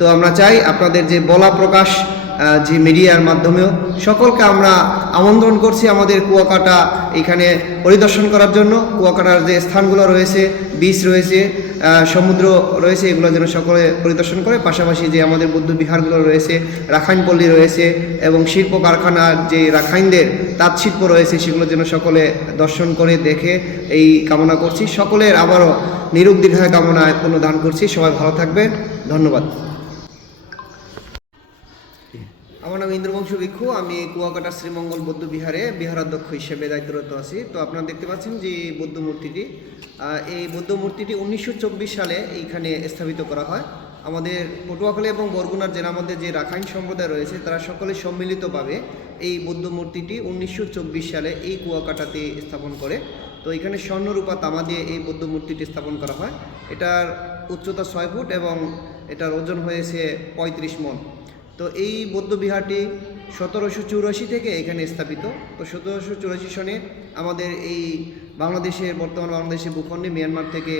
তো আমরা চাই আপনাদের যে বলা প্রকাশ যে মিডিয়ার মাধ্যমেও সকলকে আমরা আমন্ত্রণ করছি আমাদের কুয়াকাটা এখানে পরিদর্শন করার জন্য। কুয়াকাটার যে স্থানগুলো রয়েছে, বিচ রয়েছে, সমুদ্র রয়েছে, এগুলো যেন সকলে পরিদর্শন করে। পাশাপাশি যে আমাদের বৌদ্ধ বিহারগুলো রয়েছে, রাখাইনপল্লী রয়েছে এবং শিল্প কারখানার যে রাখাইনদের তাঁত শিল্প রয়েছে, সেগুলো যেন সকলে দর্শন করে দেখে এই কামনা করছি। সকলের আবারও নিরোগ দীর্ঘায়ু কামনায় দান করছি। সবাই ভালো থাকবেন, ধন্যবাদ। আমার নাম ইন্দ্রবংশ ভিক্ষু। আমি কুয়াকাটা শ্রীমঙ্গল বৌদ্ধ বিহারে বিহারাধ্যক্ষ হিসেবে দায়িত্বরত আছি। তো আপনারা দেখতে পাচ্ছেন যে এই বৌদ্ধ মূর্তিটি, এই বৌদ্ধ মূর্তিটি 1924 সালে এইখানে স্থাপিত করা হয়। আমাদের পটুয়াখালী এবং বরগুনার জেলার মধ্যে যে রাখাইন সম্প্রদায় রয়েছে, তারা সকলে সম্মিলিতভাবে এই বৌদ্ধ মূর্তিটি 1924 সালে এই কুয়াকাটাতে স্থাপন করে। তো এখানে স্বর্ণরূপা তামা দিয়ে এই বৌদ্ধ মূর্তিটি স্থাপন করা হয়। এটার উচ্চতা 6 ফুট এবং এটার ওজন হয়েছে 35 মণ। তো এই বৌদ্ধ বিহারটি 1784 থেকে এখানে স্থাপিত। তো 1784 সনে আমাদের এই বর্তমান বাংলাদেশের ভূখণ্ডে মিয়ানমার থেকে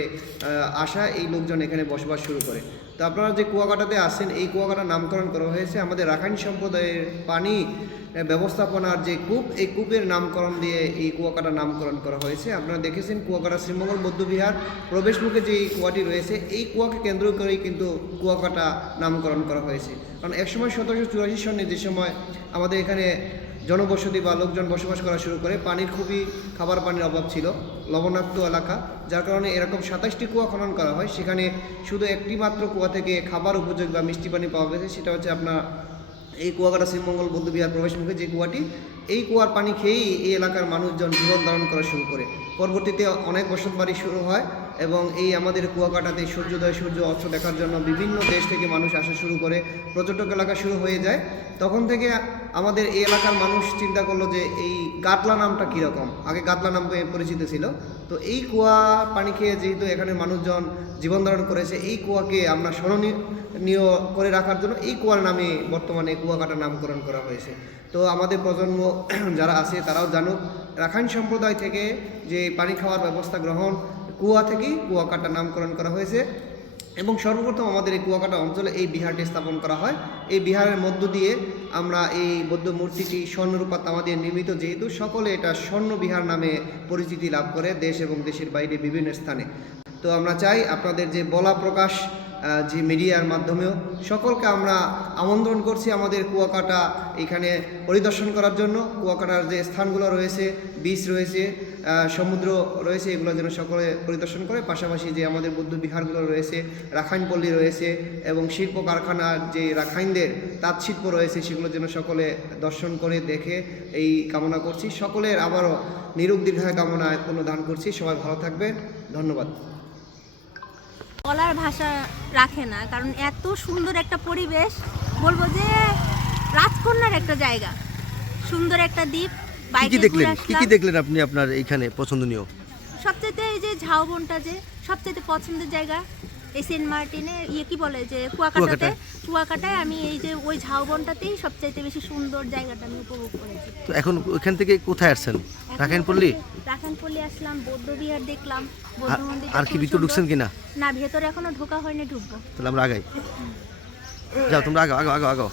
আসা এই লোকজন এখানে বসবাস শুরু করে। তো আপনারা যে কুয়াকাটাতে আসেন, এই কুয়াকাটার নামকরণ করা হয়েছে আমাদের রাখাইন সম্প্রদায়ের পানি ব্যবস্থাপনার যে কূপ, এই কূপের নামকরণ দিয়ে এই কুয়াকাটার নামকরণ করা হয়েছে। আপনারা দেখেছেন কুয়াকাটা শ্রীমঙ্গল বৌদ্ধবিহার প্রবেশ মুখে যে কুয়াটি রয়েছে, এই কুয়াকে কেন্দ্র করেই কিন্তু কুয়াকাটা নামকরণ করা হয়েছে। কারণ একসময় 1784 সনে যে সময় আমাদের এখানে জনবসতি বা লোকজন বসবাস করা শুরু করে, পানির খুবই খাবার পানির অভাব ছিল, লবণাক্ত এলাকা, যার কারণে এরকম 27টি কুয়া খনন করা হয়। সেখানে শুধু একটি মাত্র কুয়া থেকে খাবার উপযোগী বা মিষ্টি পানি পাওয়া গেছে, সেটা হচ্ছে আপনার এই কুয়াকাটা শ্রীমঙ্গল বৌদ্ধবিহার প্রবেশ মুখে যে কুয়াটি, এই কুয়ার পানি খেয়েই এই এলাকার মানুষজন জীবন ধারণ করা শুরু করে। পরবর্তীতে অনেক বসতবাড়ি শুরু হয় এবং এই আমাদের কুয়াকাটাতে সূর্যোদয় সূর্য অস্ত দেখার জন্য বিভিন্ন দেশ থেকে মানুষ আসা শুরু করে, পর্যটক এলাকা শুরু হয়ে যায়। তখন থেকে আমাদের এই এলাকার মানুষ চিন্তা করলো যে এই গাতলা নামটা কীরকম, আগে গাতলা নামে পরিচিত ছিল। তো এই কুয়া পানি খেয়ে যেহেতু এখানে মানুষজন জীবন ধারণ করেছে, এই কুয়াকে আমরা স্মরণীয় করে রাখার জন্য এই কুয়ার নামে বর্তমানে কুয়াকাটা নামকরণ করা হয়েছে। তো আমাদের প্রজন্ম যারা আছে তারাও জানুক, রাখাইন সম্প্রদায় থেকে যে পানি খাওয়ার ব্যবস্থা গ্রহণ, কুয়া থেকেই কুয়াকাটা নামকরণ করা হয়েছে। এবং সর্বপ্রথম আমাদের এই কুয়াকাটা অঞ্চলে এই বিহারটি স্থাপন করা হয়। এই বিহারের মধ্য দিয়ে আমরা এই বৌদ্ধ মূর্তিটি স্বর্ণরূপা তামা দিয়ে নির্মিত, যেহেতু সকলে এটা স্বর্ণ বিহার নামে পরিচিতি লাভ করে দেশ এবং দেশের বাইরে বিভিন্ন স্থানে। তো আমরা চাই আপনাদের যে বলা প্রকাশ যে মিডিয়ার মাধ্যমেও সকলকে আমরা আমন্ত্রণ করছি আমাদের কুয়াকাটা এখানে পরিদর্শন করার জন্য। কুয়াকাটার যে স্থানগুলো রয়েছে, বিচ রয়েছে, সমুদ্র রয়েছে, এগুলো যেন সকলে পরিদর্শন করে। পাশাপাশি যে আমাদের বৌদ্ধ বিহারগুলো রয়েছে, রাখাইনপল্লী রয়েছে এবং শিল্প কারখানার যে রাখাইনদের তাঁত শিল্প রয়েছে, সেগুলো যেন সকলে দর্শন করে দেখে এই কামনা করছি। সকলের আবারও নিরোগ দীর্ঘায়ু কামনায় দান করছি। সবাই ভালো থাকবে, ধন্যবাদ। বলার ভাষা রাখে না, কারণ এত সুন্দর একটা পরিবেশ, বলবো যে রাজকন্যার একটা জায়গা, সুন্দর একটা দ্বীপ। কি দেখলেন আপনি আপনার এইখানে পছন্দনীয়? সবচেয়ে এই যে ঝাউবনটা যে সবচেয়ে পছন্দের জায়গা, এই সেন্ট মার্টিনে কি বলে যে কুয়াকাটায় আমি এই যে ওই ঝাউবনটাতেই সবচেয়ে বেশি সুন্দর জায়গাটা আমি উপভোগ করেছি। তো এখন ওইখান থেকে কোথায় আসছেন? রাখাইনপল্লী আসলাম, বৌদ্ধ বিহার দেখলাম, বৌদ্ধ মন্দির। আর কি ভিতরে ঢুকছেন কিনা? না, ভেতরে এখনো ঢোকা হয়নি, ঢুকবো। তাহলে আমরা আগাই। যাও তোমরা আগাও।